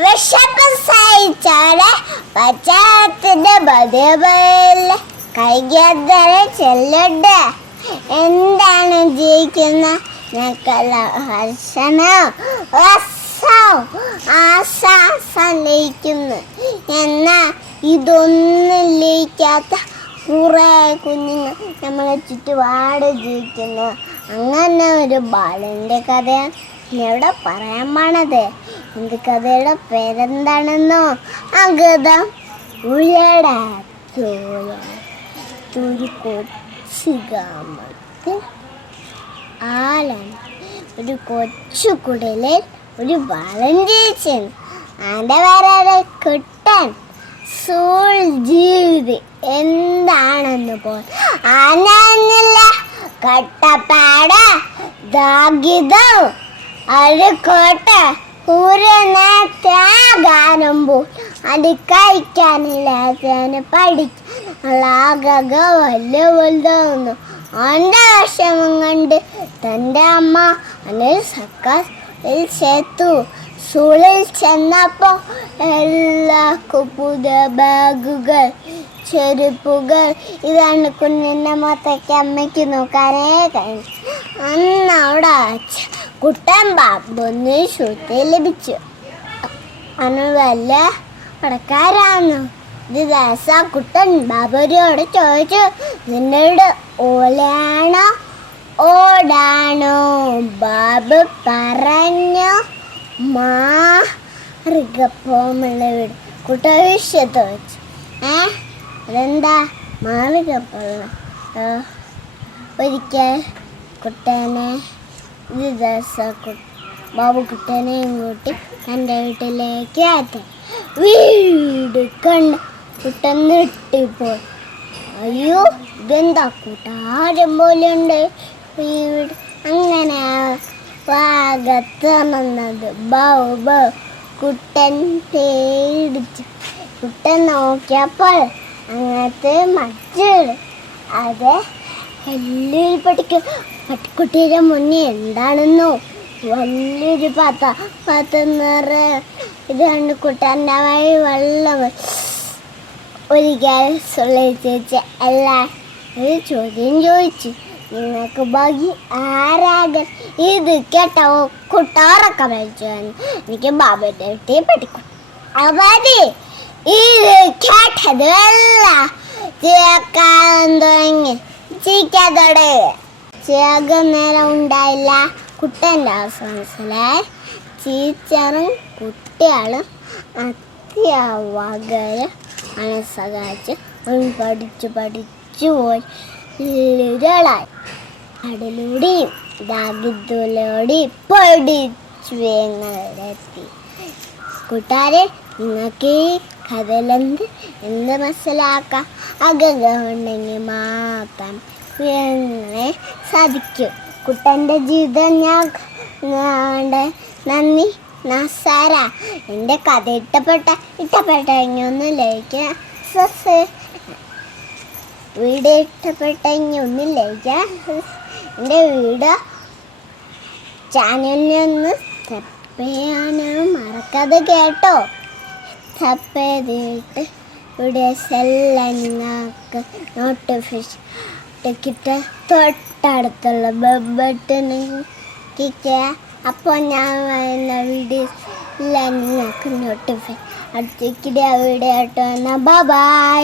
വിശപ്പ് സഹിച്ചാല് പച്ചാത്തിന്റെ ബതിയല്ല കൈകാതെ ചെല്ലട്ടെ. എന്താണ് ജയിക്കുന്ന ലയിക്കുന്നു. എന്നാ ഇതൊന്നും ലയിക്കാത്ത കുറെ കുഞ്ഞുങ്ങൾ നമ്മളെ ചുറ്റുപാട് ജീവിക്കുന്നു. അങ്ങനെ ഒരു ബാലന്റെ കഥയാണ് ഇവിടെ പറയാൻ പോണത്. എന്ത് കഥയുടെ പേരെന്താണെന്നോ? അഗതം ഉയടത്തൊരു കൊച്ചു ഗ്രാമത്തിൽ ഒരു കൊച്ചു കുടലിൽ ഒരു ബാലൻ ജീവിച്ചു. അതിൻ്റെ പേരെ കുട്ടൻ. സൂൾ ജീവിതം എന്താണെന്ന് പോന്നില്ല. കട്ടപ്പാട് ദാഗിതം അത് കോട്ട ഗാനം പോ അത് കഴിക്കാനില്ലാത്തവന് പഠിക്കാക വലിയ വലുതാവുന്നു. അവൻ്റെ വിഷമം കണ്ട് തൻ്റെ അമ്മ അവനെ സർക്കാരിൽ ചേർത്തു. സ്കൂളിൽ ചെന്നപ്പോൾ എല്ലാവർക്കും പുതിയ ബാഗുകൾ, ചെരുപ്പുകൾ. ഇതാണ് കുഞ്ഞിൻ്റെ മൊത്തയ്ക്ക് അമ്മയ്ക്ക് നോക്കാനേ കഴിഞ്ഞു. അന്ന് അവിടെ കുട്ടൻ ബാബുന്ന് ശുദ്ധി ലഭിച്ചു. അന്ന് വല്ല പടക്കാരാന്നു. ഇത് ദിവസ കുട്ടൻ ബാബുരോട് ചോദിച്ചു, നിന്നോട് ഓലാണോ ഓടാണോ? ബാബു പറഞ്ഞു, മാറികപ്പോമുള്ള വീട്. കുട്ട വിഷയത്ത് വെച്ചു. അതെന്താ മാറികപ്പോള? ഒരിക്കൽ കുട്ടനെ ഇത് ദിവസം ബാബു കുട്ടനെയും കൂട്ടി എൻ്റെ വീട്ടിലേക്ക് ആറ്റി. വീട് കണ്ട് കുട്ടൻ നെട്ടിപ്പോയി. അയ്യോ, ഇതെന്താ കൂട്ടാരം പോലെ ഉണ്ട് വീട്. അങ്ങനെ ഭാഗത്തുന്നത് ബാബു കുട്ടൻ പേടിച്ചു. കുട്ടൻ നോക്കിയപ്പോൾ അങ്ങനത്തെ മറ്റൊരു അത് വലിയൊരു പട്ടിക്കുട്ടിയുടെ മുന്നേ എന്താണെന്നോ വലിയൊരു പാത്രം നിറയെ ഇത് കണ്ട് കുട്ടൻ്റെ വഴി വെള്ളം. ഒരിക്കൽ ചേച്ചി ഒരു ചോദ്യം ചോദിച്ചു, നിങ്ങൾക്ക് ഭാഗ്യം ആരാകൻ? ഇത് കേട്ടോ കുട്ടാറൊക്കെ വലിച്ചു. എനിക്ക് ബാബുവിൻ്റെ വീട്ടിൽ പഠിക്കും. അവധി ഇത് കേട്ടതല്ല ചേക്കാൻ തുടങ്ങി. ചീക്കാത്തോടെ ചേകം നേരം ഉണ്ടായില്ല. കുട്ടൻ്റെ മനസ്സിലായി. ടീച്ചറും കുട്ടികളും അത്യാവകരം അവനെ സഹായിച്ച് അവൻ പഠിച്ചു പോയി ായി. കടലൂടെയും ദാഗിദൂലോടെയും പഠിച്ചു ഞങ്ങളെത്തി. കൂട്ടുകാരെ, നിങ്ങൾക്ക് ഈ കഥയിലെന്ത് മനസ്സിലാക്കാം? അകങ്ങളുണ്ടെങ്കിൽ മാത്രം ഞങ്ങളെ സാധിക്കും. കുട്ടൻ്റെ ജീവിതം നന്ദി നസാര. എൻ്റെ കഥ ഇഷ്ടപ്പെട്ടെങ്കിൽ ഒന്ന് ലൈക്ക്, വീഡിയോ ഇഷ്ടപ്പെട്ടെങ്കിൽ ഒന്ന് ലൈക്ക്, എൻ്റെ വീഡിയോ ചാനലിനൊന്ന് സബ്സ്ക്രൈബ് ചെയ്യാനും മറക്കാതെ കേട്ടോ. സബ്സ്ക്രൈബ് ചെയ്തിട്ട് വീഡിയോസ് എല്ലാം നിങ്ങൾക്ക് നോട്ടിഫിക്കേഷൻ കിട്ടുക. തൊട്ടടുത്തുള്ള ബട്ടൺ ക്ലിക്ക്. അപ്പോൾ ഞാൻ വരുന്ന വീഡിയോസ് എല്ലാം നിങ്ങൾക്ക് നോട്ടിഫിക്കേഷൻ അടുത്തേക്കിടെ വീഡിയോ ആയിട്ട് വന്നാൽ ബൈ.